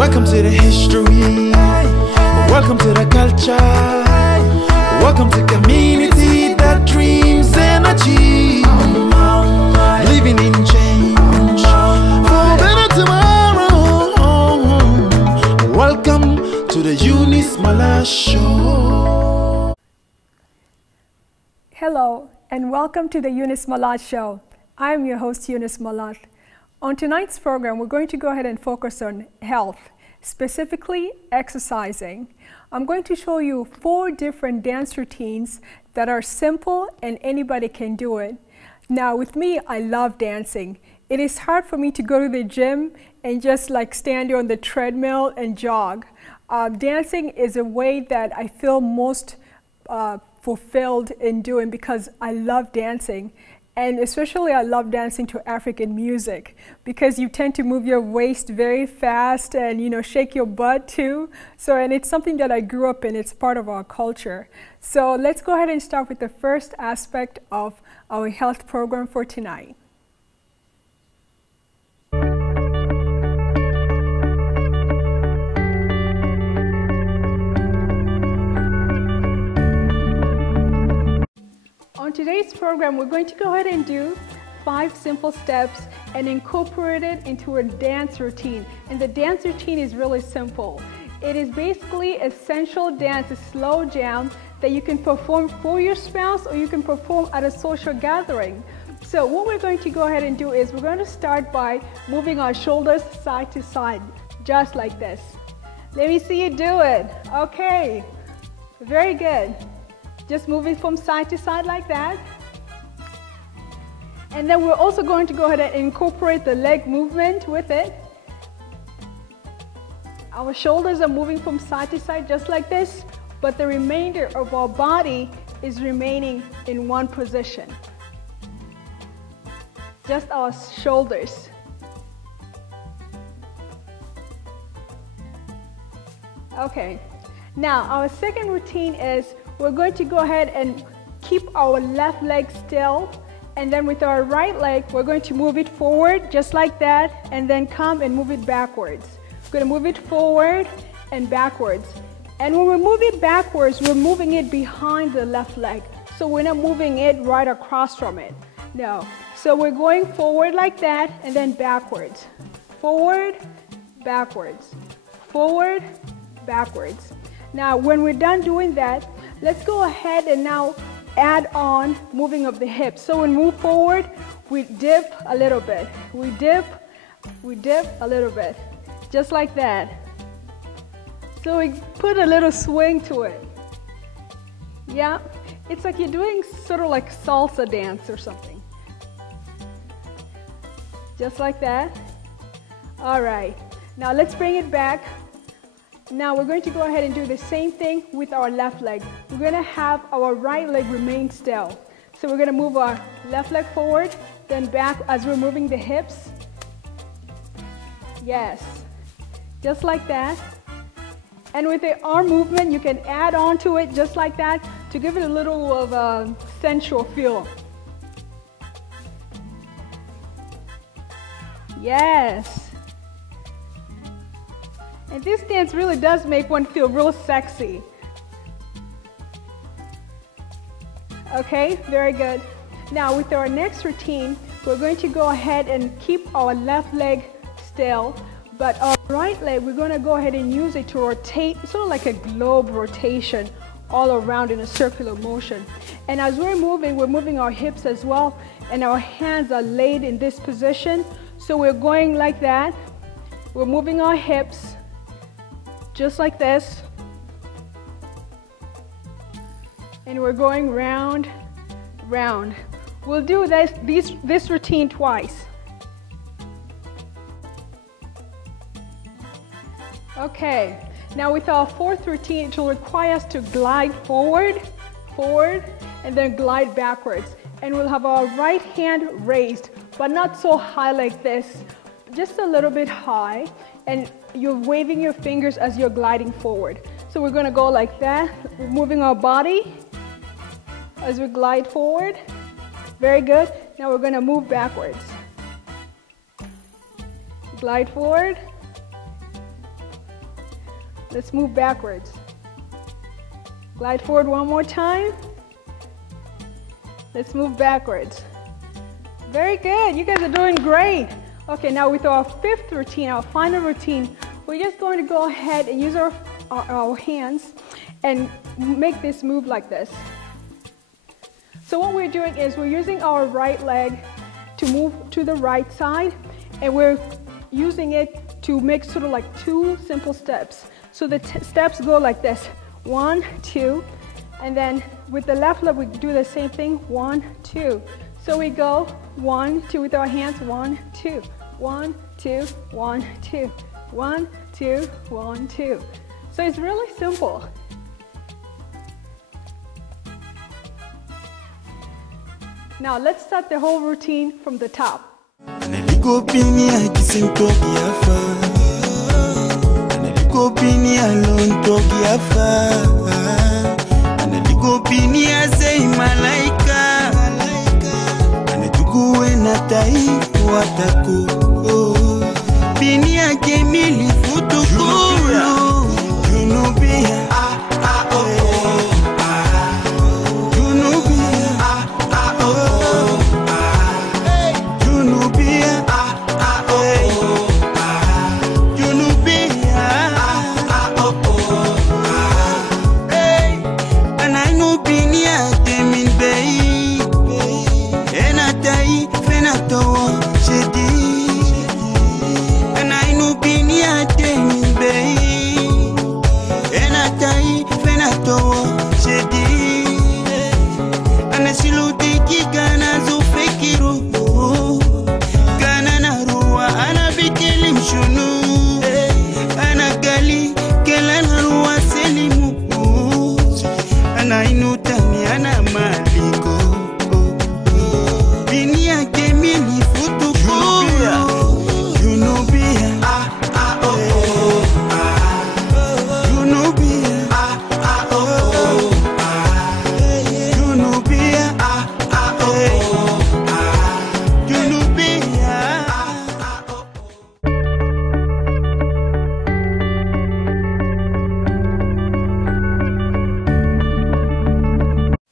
Welcome to the history. Welcome to the culture. Welcome to community that dreams and achieve. Living in change for better tomorrow. Welcome to the Eunice Malath Show. Hello and welcome to the Eunice Malath Show. I am your host Eunice Malath. On tonight's program, we're going to go ahead and focus on health, specifically exercising. I'm going to show you 4 different dance routines that are simple and anybody can do it. Now with me, I love dancing. It is hard for me to go to the gym and just like stand there on the treadmill and jog. Dancing is a way that I feel most fulfilled in doing because I love dancing. And especially I love dancing to African music because you tend to move your waist very fast and shake your butt too. And it's something that I grew up in, it's part of our culture. So let's go ahead and start with the first aspect of our health program for tonight. On today's program, we're going to go ahead and do 5 simple steps and incorporate it into a dance routine. And the dance routine is really simple. It is basically a sensual dance, a slow jam that you can perform for your spouse or you can perform at a social gathering. So what we're going to go ahead and do is we're going to start by moving our shoulders side to side, just like this. Let me see you do it. Okay, very good. Just moving from side to side like that. And then we're also going to go ahead and incorporate the leg movement with it. Our shoulders are moving from side to side just like this, but the remainder of our body is remaining in one position. Just our shoulders. Okay, now our second routine is we're going to go ahead and keep our left leg still, and then with our right leg, we're going to move it forward just like that, and then come and move it backwards. We're going to move it forward and backwards. And when we move it backwards, we're moving it behind the left leg. So we're not moving it right across from it. No. So we're going forward like that, and then backwards. Forward, backwards. Forward, backwards. Now, when we're done doing that, let's go ahead and now add on moving of the hips. So when we move forward, we dip a little bit. We dip a little bit. Just like that. So we put a little swing to it. Yeah, it's like you're doing sort of like salsa dance or something. Just like that. All right, now let's bring it back. Now we're going to go ahead and do the same thing with our left leg. We're going to have our right leg remain still. So we're going to move our left leg forward, then back as we're moving the hips. Yes, just like that. And with the arm movement, you can add on to it just like that to give it a little of a sensual feel. Yes. And this dance really does make one feel real sexy. Okay, very good. Now with our next routine, we're going to go ahead and keep our left leg still, but our right leg, we're going to go ahead and use it to rotate, sort of like a globe rotation all around in a circular motion. And as we're moving our hips as well, and our hands are laid in this position. So we're going like that. We're moving our hips just like this, and we're going round, round. We'll do this routine twice. Okay, now with our fourth routine, it will require us to glide forward, and then glide backwards. And we'll have our right hand raised, but not so high like this, just a little bit high. And you're waving your fingers as you're gliding forward. So we're gonna go like that, moving our body as we glide forward. Very good. Now we're gonna move backwards. Glide forward, Let's move backwards. Glide forward one more time. Let's move backwards. Very good. You guys are doing great. Okay, now with our fifth routine, our final routine, we're just going to go ahead and use our hands and make this move like this. So what we're doing is we're using our right leg to move to the right side, and we're using it to make sort of like two simple steps. So the steps go like this: 1, 2, and then with the left leg we do the same thing: 1, 2. So we go 1, 2 with our hands: 1, 2, 1, 2, 1, 2, 1, 2, 1, 2. So it's really simple. Now let's start the whole routine from the top.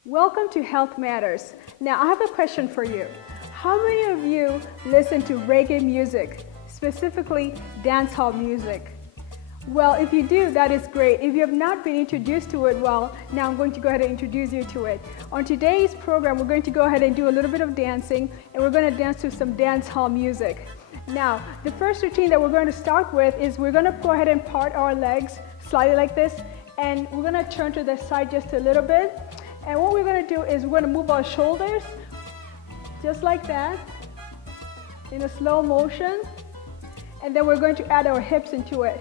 Welcome to Health Matters. Now I have a question for you. How many of you listen to reggae music, specifically dancehall music? Well, if you do, that is great. If you have not been introduced to it, well, now I'm going to go ahead and introduce you to it. On today's program, we're going to go ahead and do a little bit of dancing, and we're going to dance to some dancehall music. Now, the first routine that we're going to start with is we're going to go ahead and part our legs slightly like this, and we're going to turn to the side just a little bit. And what we're going to do is we're going to move our shoulders just like that in a slow motion, and then we're going to add our hips into it.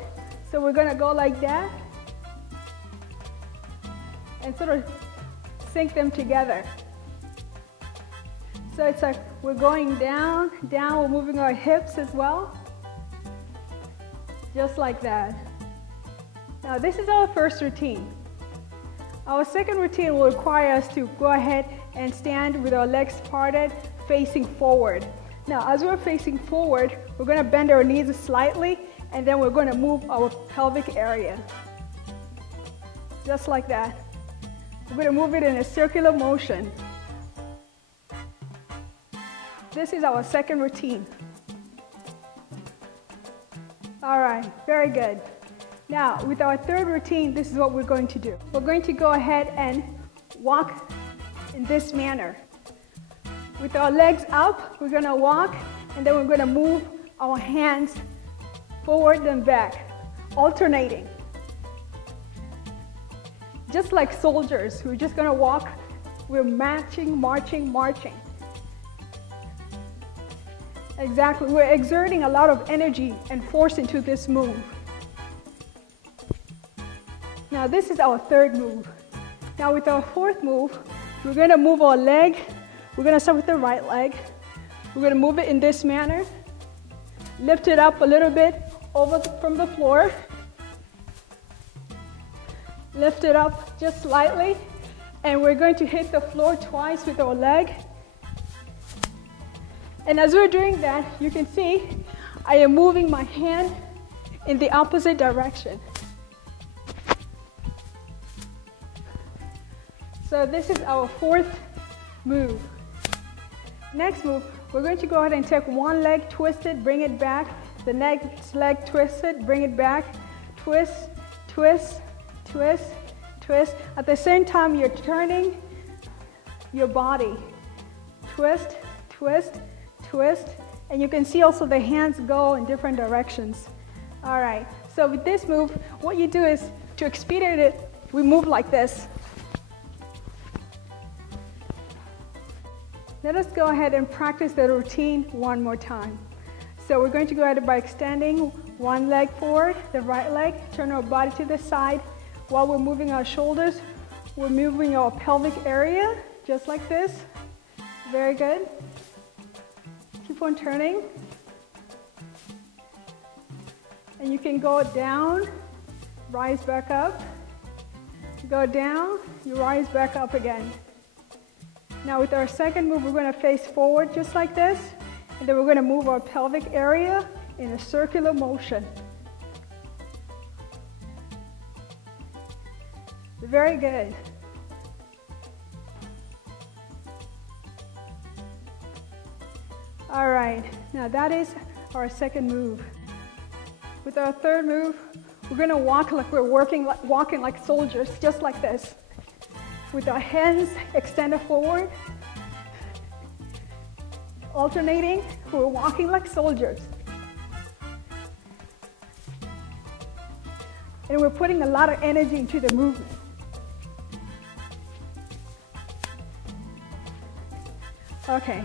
So we're going to go like that and sort of sync them together. So it's like we're going down, down, we're moving our hips as well, just like that. Now this is our first routine. Our second routine will require us to go ahead and stand with our legs parted, facing forward. Now, as we're facing forward, we're going to bend our knees slightly, and then we're going to move our pelvic area. Just like that. We're going to move it in a circular motion. This is our second routine. All right, very good. Now, with our third routine, this is what we're going to do. We're going to go ahead and walk in this manner. With our legs up, we're going to walk, and then we're going to move our hands forward and back, alternating. Just like soldiers, we're just going to walk. We're marching, marching, marching. Exactly. We're exerting a lot of energy and force into this move. Now this is our third move. Now with our fourth move, we're going to move our leg. We're going to start with the right leg. We're going to move it in this manner. Lift it up a little bit from the floor. Lift it up just slightly. And we're going to hit the floor twice with our leg. And as we're doing that, you can see I am moving my hand in the opposite direction. So this is our fourth move. Next move, we're going to go ahead and take one leg, twist it, bring it back. The next leg, twist it, bring it back. Twist, twist, twist, twist. At the same time, you're turning your body. Twist, twist, twist. And you can see also the hands go in different directions. All right, so with this move, what you do is to expedite it, we move like this. Let us go ahead and practice the routine one more time. So we're going to go ahead by extending one leg forward, the right leg, turn our body to the side. While we're moving our shoulders, we're moving our pelvic area, just like this. Very good. Keep on turning. And you can go down, rise back up. Go down, you rise back up again. Now with our second move, we're going to face forward just like this. And then we're going to move our pelvic area in a circular motion. Very good. All right, now that is our second move. With our third move, we're going to walk like we're walking like soldiers, just like this. With our hands extended forward, alternating, we're walking like soldiers. And we're putting a lot of energy into the movement. Okay,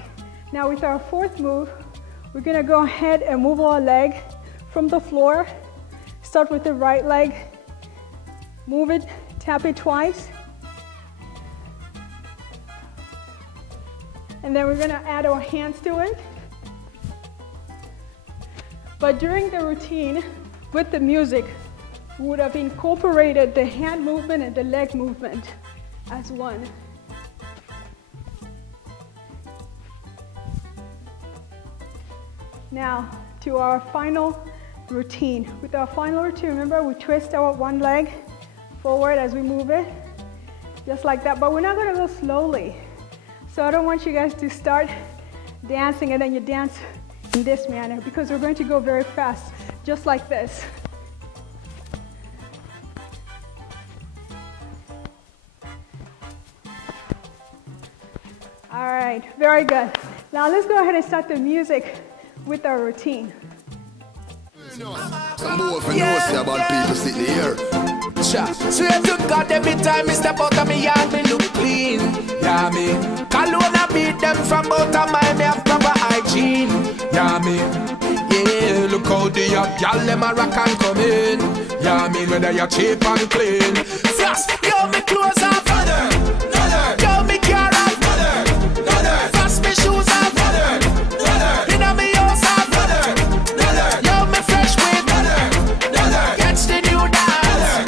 now with our fourth move, we're going to go ahead and move our leg from the floor. Start with the right leg, move it, tap it twice. And then we're going to add our hands to it. But during the routine, with the music, we would have incorporated the hand movement and the leg movement as one. Now, to our final routine. With our final routine, remember, we twist our one leg forward as we move it, just like that. But we're not going to go slowly. So I don't want you guys to start dancing and then you dance in this manner, because we're going to go very fast, just like this. All right, very good. Now let's go ahead and start the music with our routine. Some more for know about people sitting here. Swear to God, every time I step out of me yard, me look clean. Yeah, me. Cologne I beat them from out of my me have proper hygiene. Yeah, me. Yeah, look how the y'all them a rock and come in. Yeah, me. Whether you're cheap and clean. Fast, yo, me clothes off. Yo, me car off. Fast, me shoes off. Inna me house off. Yo, me fresh whip. Catch the new dance.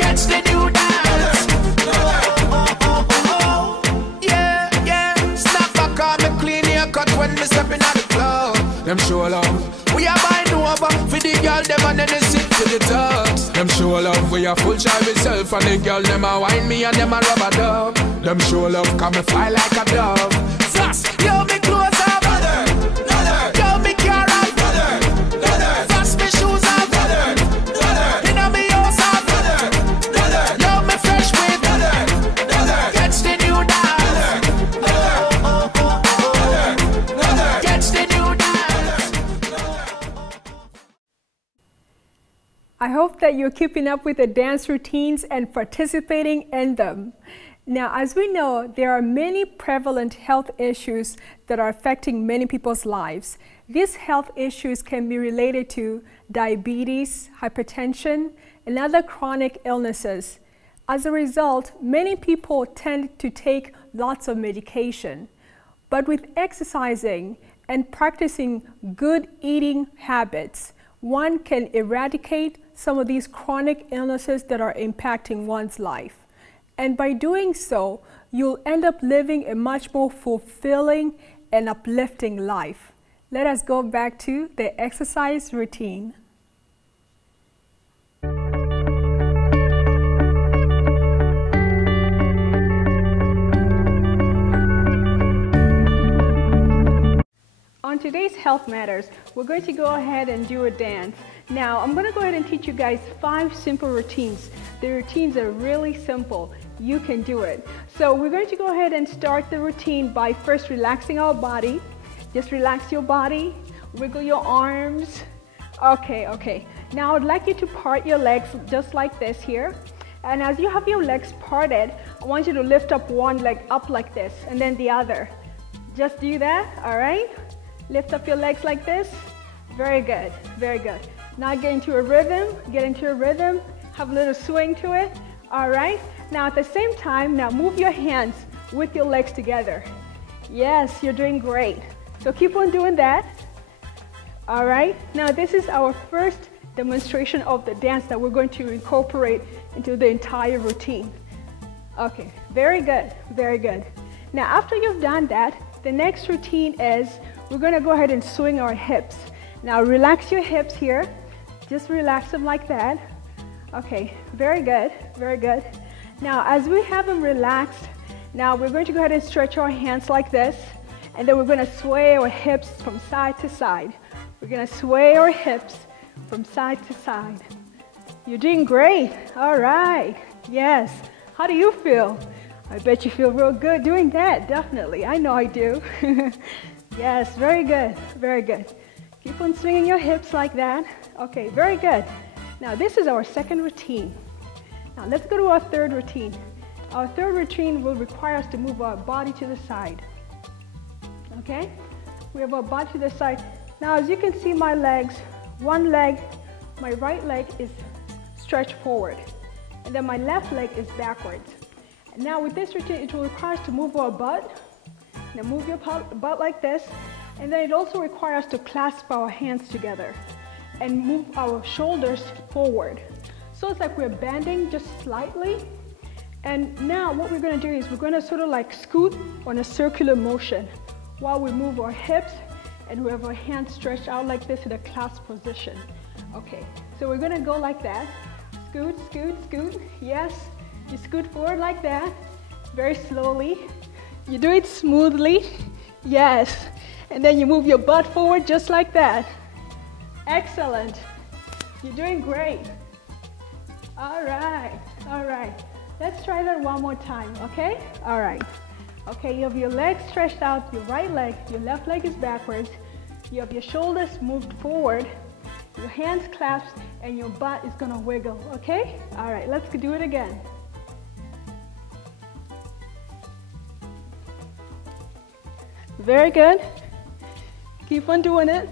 Catch the new dance. Yeah, yeah. Snap back on me clean haircut when me stepping out the club. Them show love. We are buying over for the girl them and then they sit to the thugs. Them show love. We are full shy myself and the girl them a wine me and them a rub a dub. Them show love. Come me fly like a dove. Fast, yo me clothes off. Yo me car off. Fast me shoes off. Inna me house off. Yo me fresh whip. Catch the new dance. Catch the new dance. I hope that you're keeping up with the dance routines and participating in them. Now, as we know, there are many prevalent health issues that are affecting many people's lives. These health issues can be related to diabetes, hypertension, and other chronic illnesses. As a result, many people tend to take lots of medication. But with exercising and practicing good eating habits, one can eradicate some of these chronic illnesses that are impacting one's life. And by doing so, you'll end up living a much more fulfilling and uplifting life. Let us go back to the exercise routine. health matters, we're going to go ahead and do a dance. Now, I'm going to go ahead and teach you guys 5 simple routines. The routines are really simple. You can do it. So we're going to go ahead and start the routine by first relaxing our body. Just relax your body, wiggle your arms. Okay. Now I'd like you to part your legs just like this here. And as you have your legs parted, I want you to lift up one leg up like this and then the other. Just do that, all right? Lift up your legs like this. Very good, very good. Now get into a rhythm, have a little swing to it, all right? Now at the same time, now move your hands with your legs together. Yes, you're doing great. So keep on doing that, all right? Now this is our first demonstration of the dance that we're going to incorporate into the entire routine. Okay, very good, very good. Now after you've done that, the next routine is we're going to go ahead and swing our hips. Now relax your hips here. Just relax them like that. Okay, very good, very good. Now as we have them relaxed, now we're going to go ahead and stretch our hands like this, and then we're going to sway our hips from side to side. We're going to sway our hips from side to side. You're doing great. All right. Yes. How do you feel? I bet you feel real good doing that. Definitely. I know I do. Yes. Very good. Very good. Keep on swinging your hips like that. Okay. Very good. Now this is our second routine. Now let's go to our third routine. Our third routine will require us to move our body to the side. Okay? We have our body to the side. Now as you can see my legs, one leg, my right leg is stretched forward, and then my left leg is backwards. And now with this routine, it will require us to move our butt. Now move your butt like this, and then it also requires us to clasp our hands together and move our shoulders forward. So it's like we're bending just slightly. And now what we're going to do is we're going to sort of like scoot on a circular motion while we move our hips, and we have our hands stretched out like this in a clasp position. Okay, so we're gonna go like that. Scoot, scoot, scoot. Yes, you scoot forward like that, very slowly. You do it smoothly. Yes, and then you move your butt forward just like that. Excellent. You're doing great. All right, all right. Let's try that one more time, okay? All right. Okay, you have your legs stretched out, your right leg, your left leg is backwards. You have your shoulders moved forward, your hands clasped, and your butt is gonna wiggle, okay? All right, let's do it again. Very good. Keep on doing it.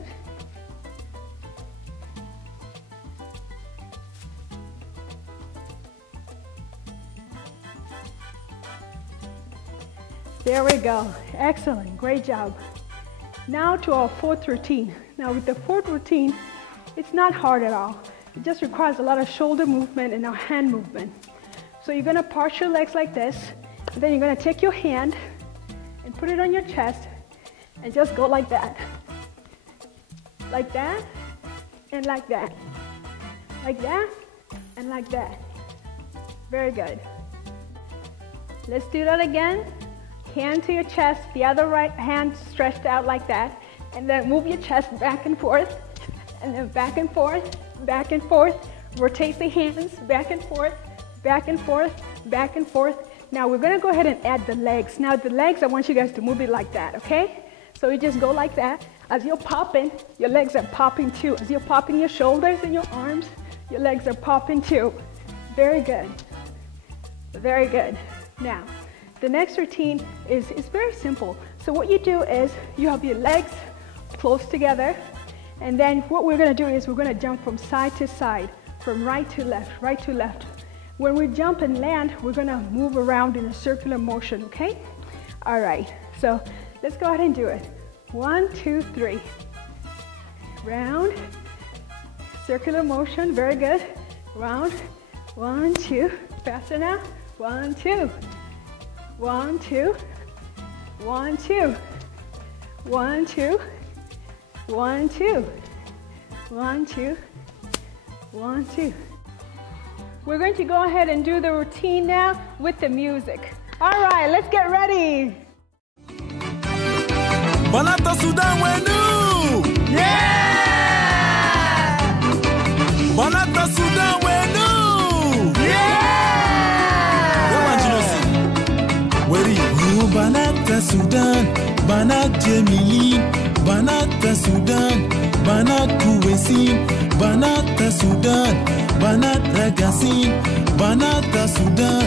There we go. Excellent. Great job. Now to our fourth routine. Now with the fourth routine, it's not hard at all. It just requires a lot of shoulder movement and our hand movement. So you're going to part your legs like this, and then you're going to take your hand and put it on your chest and just go like that. Like that, and like that. Like that, and like that. Very good. Let's do that again. Hand to your chest, the other right hand stretched out like that, and then move your chest back and forth, and then back and forth, back and forth. Rotate the hands back and forth, back and forth, back and forth. Now we're gonna go ahead and add the legs. Now the legs, I want you guys to move it like that, okay? So you just go like that. As you're popping, your legs are popping too. As you're popping your shoulders and your arms, your legs are popping too. Very good, very good. Now, the next routine is very simple. So what you do is you have your legs close together, and then what we're gonna do is we're gonna jump from side to side, from right to left, right to left. When we jump and land, we're gonna move around in a circular motion, okay? All right, so let's go ahead and do it. 1, 2, 3. Round, circular motion, very good. Round, 1, 2, faster now. 1, 2. 1, 2, 1, 2, 1, 2, 1, 2, 1, 2, 1, 2. We're going to go ahead and do the routine now with the music. All right, let's get ready. Malath Sudan Wenu. Yeah! Banata Sudan wenu. Yeah! Where you? Oh, Banata Sudan, Banat Jemilin, Banata Sudan, Banat Kuwesin, Banata Sudan, Banat Ragasin, Banata Sudan,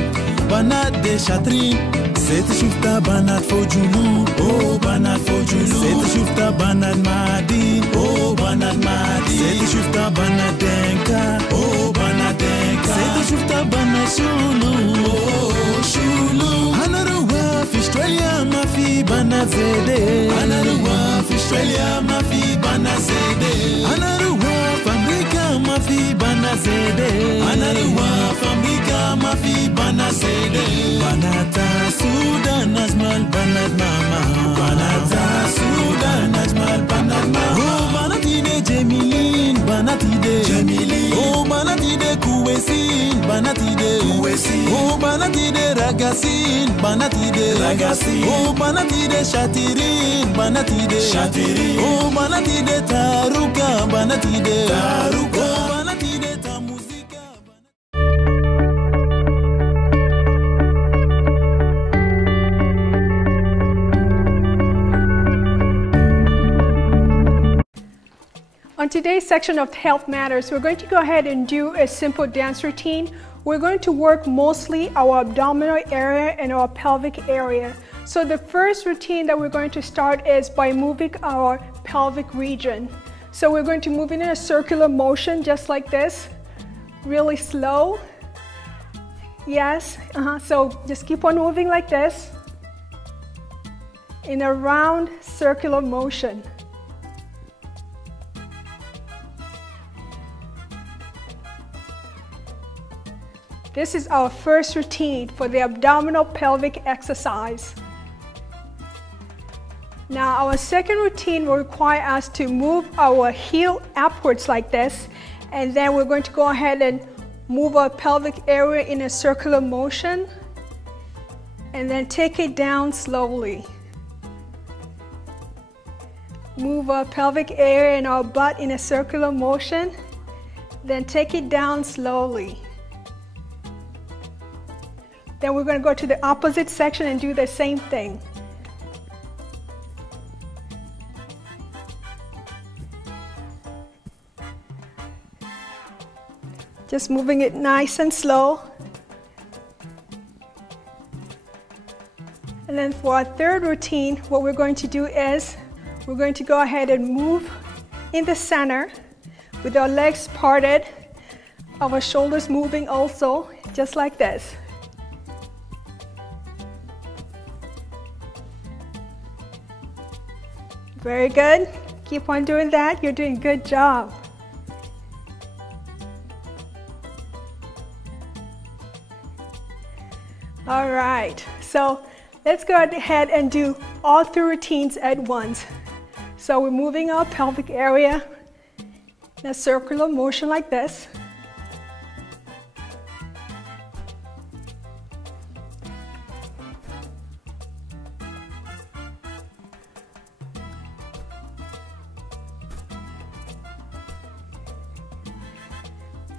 Banat de Chatrin. Sete shufta Banat Fojulu, oh Banat Fojulu. Sete shufta Banat Madin, oh Banat Madin. Sete shufta Banat Denka, oh Banat Denka. Sete shufta Banat Shulu, oh Shulu. Another wife Australia Mafi Banat Zede. Another wife Australia Mafi Banat Zede. Another wife America Mafi Banat Zede. Another wife America Mafi Banat Zede. Banata Sudan Najmal Banat Mama. Banata Sudan Najmal Banat Mama. Oh Banatide Jemilin, Banatide Jemilin. Oh Banatide Kuwesin, Banatide Kuwesin. Oh Banatide Ragasin, Banatide Ragasin. Oh Banatide Shatirin, Banatide Shatirin. Oh Banatide Taruka, Banatide Taruka. Oh Banatide Tamuzika. On today's section of Health Matters, we're going to go ahead and do a simple dance routine. We're going to work mostly our abdominal area and our pelvic area. So the first routine that we're going to start is by moving our pelvic region. So we're going to move in a circular motion just like this, really slow. Yes, so just keep on moving like this in a round circular motion. This is our first routine for the abdominal pelvic exercise. Now our second routine will require us to move our heel upwards like this, and then we're going to go ahead and move our pelvic area in a circular motion and then take it down slowly. Move our pelvic area and our butt in a circular motion, then take it down slowly. Then we're going to go to the opposite section and do the same thing. Just moving it nice and slow. And then for our third routine, what we're going to do is we're going to go ahead and move in the center with our legs parted, our shoulders moving also, just like this. Very good. Keep on doing that. You're doing a good job. All right. So let's go ahead and do all three routines at once. So we're moving our pelvic area in a circular motion like this.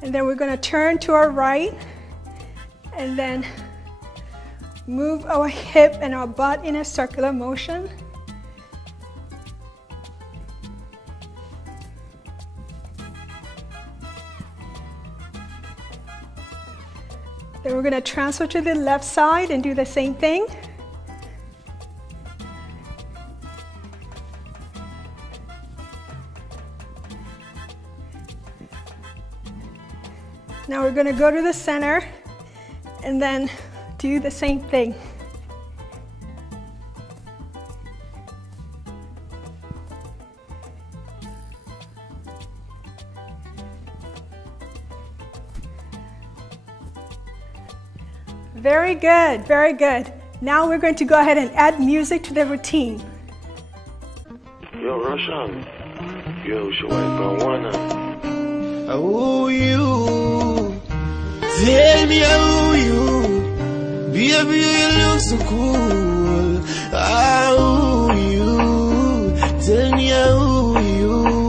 And then we're going to turn to our right and then move our hip and our butt in a circular motion. Then we're going to transfer to the left side and do the same thing. Now we're going to go to the center and then do the same thing. Very good, very good. Now we're going to go ahead and add music to the routine. Yo, Roshan. Yo, she went for one. Oh, you. Tell me how you. Baby, you look so cool. How you. Tell me how you.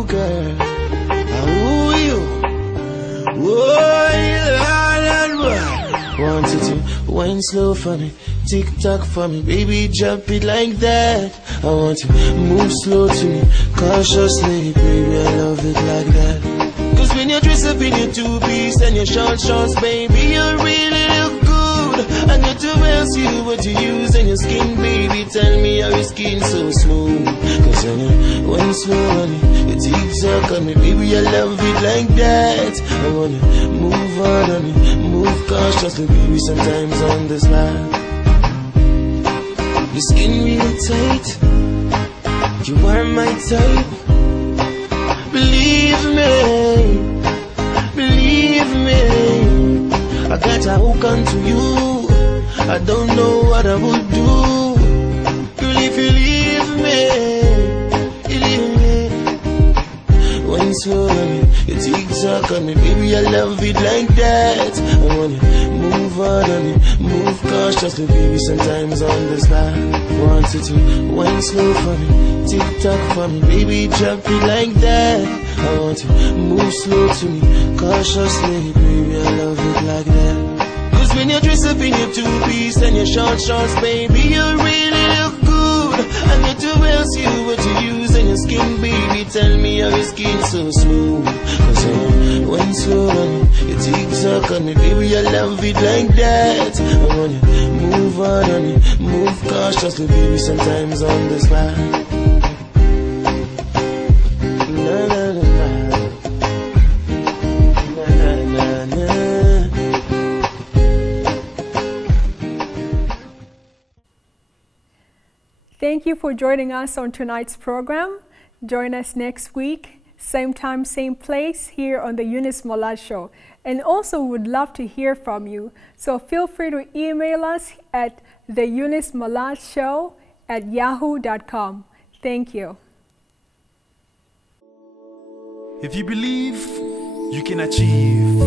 wine slow for me, tick tock for me, baby drop it like that. I want to move slow to me, cautiously, baby I love it like that. Cause when you dress up in your two-piece and your short shorts, baby you really look good. And your two else you what you use in your skin, baby tell me how your skin so smooth. Cause when you wine slow on me, you tick tock on me, baby I love it like that. I wanna move on me, move cautiously, baby, sometimes on the slide. Your skin really tight, you are my type. Believe me, I got a hook onto you. I don't know what I would do. Girl, if you leave me. When slow on me, you tick tock on me, baby I love it like that. I wanna move on me, move cautiously, baby, sometimes on the slide. Want you to wine slow for me, tick tock for me, baby drop it like that. I want to move slow to me, cautiously, baby I love it like that. Cause when you dress up in your two-piece and your short shorts, baby you really look good. And your two else you what you use in your skin, baby tell me how your skin so smooth. Cause when slow on me, you tick tock on me, baby I love it like that. I wanna move on me, move cautiously, baby, sometimes on the slide. Na na na na, na na na. Thank you for joining us on tonight's program. Join us next week, same time, same place, here on the Eunice Malath Show. And also would love to hear from you. So feel free to email us at theeunicemalathshow@yahoo.com. Thank you. If you believe, you can achieve.